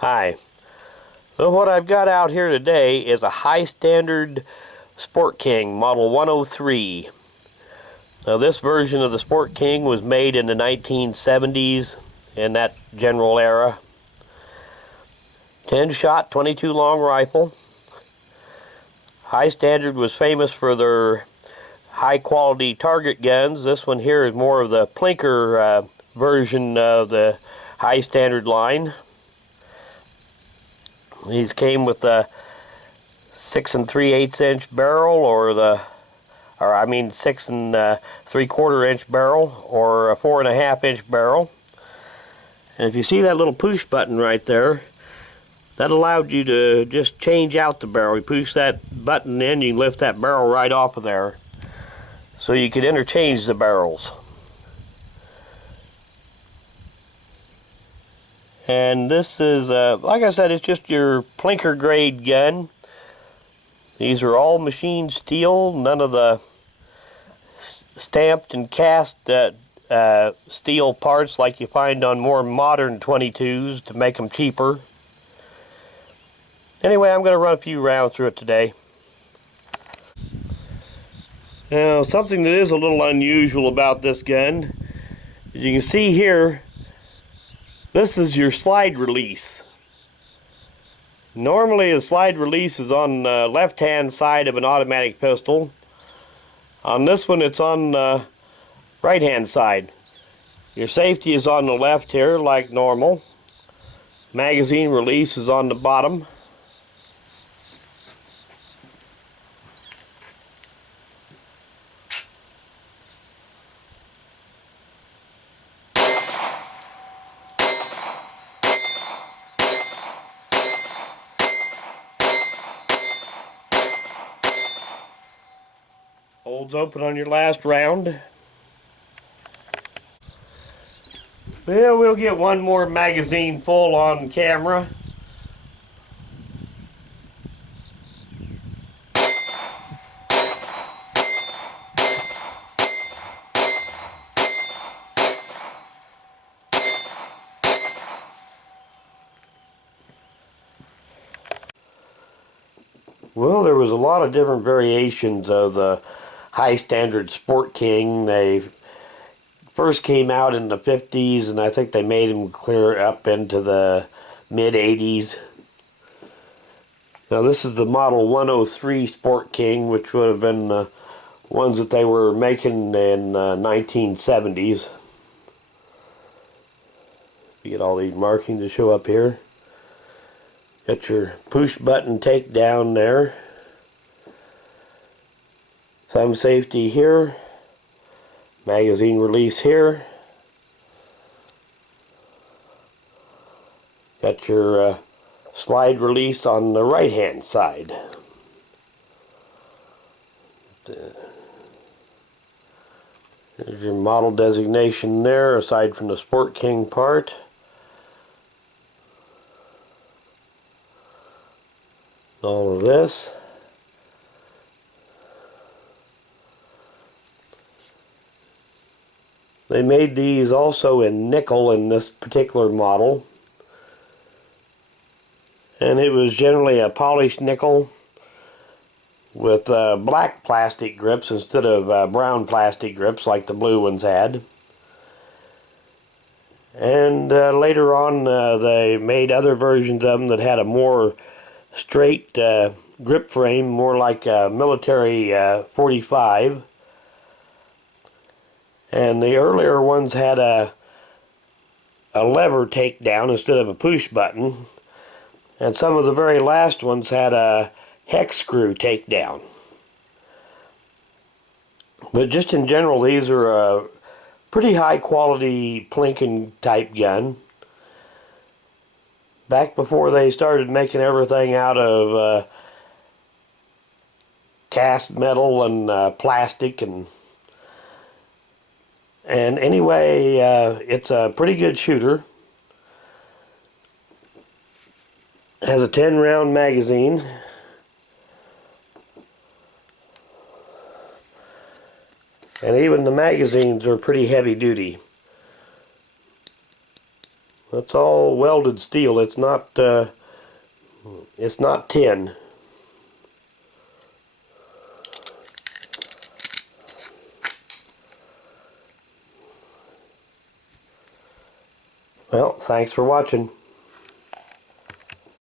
Hi. So what I've got out here today is a Hi-Standard Sport King Model 103. Now this version of the Sport King was made in the 1970s, in that general era. 10-shot, 22 long rifle. Hi-Standard was famous for their high-quality target guns. This one here is more of the plinker version of the Hi-Standard line. These came with a 6 3/8 inch barrel, or 6 3/4 inch barrel, or a 4.5 inch barrel. And if you see that little push button right there, that allowed you to just change out the barrel. You push that button in, you can lift that barrel right off of there, so you could interchange the barrels. And this is, like I said, it's just your plinker grade gun. These are all machined steel, none of the stamped and cast steel parts like you find on more modern 22s to make them cheaper. Anyway, I'm going to run a few rounds through it today. Now, something that is a little unusual about this gun, as you can see here, this is your slide release. Normally the slide release is on the left hand side of an automatic pistol. On this one it's on the right hand side. Your safety is on the left here like normal. Magazine release is on the bottom. Holds open on your last round. Well, we'll get one more magazine full on camera. Well, there was a lot of different variations of the Hi-Standard Sport King. They first came out in the 50s, and I think they made them clear up into the mid-80s. Now this is the Model 103 Sport King, which would have been the ones that they were making in the 1970s. You get all these markings to show up here. Got your push button takedown there. Thumb safety here. Magazine release here. Got your slide release on the right hand side. There's your model designation there, aside from the Sport King part. All of this. They made these also in nickel in this particular model, and it was generally a polished nickel with black plastic grips instead of brown plastic grips like the blue ones had. And later on they made other versions of them that had a more straight grip frame, more like a military 45. And the earlier ones had a lever takedown instead of a push button. And some of the very last ones had a hex screw takedown. But just in general, these are a pretty high quality plinking type gun. Back before they started making everything out of cast metal and plastic and anyway, it's a pretty good shooter. It has a 10-round magazine. And even the magazines are pretty heavy duty. It's all welded steel. It's not tin. Well, thanks for watching.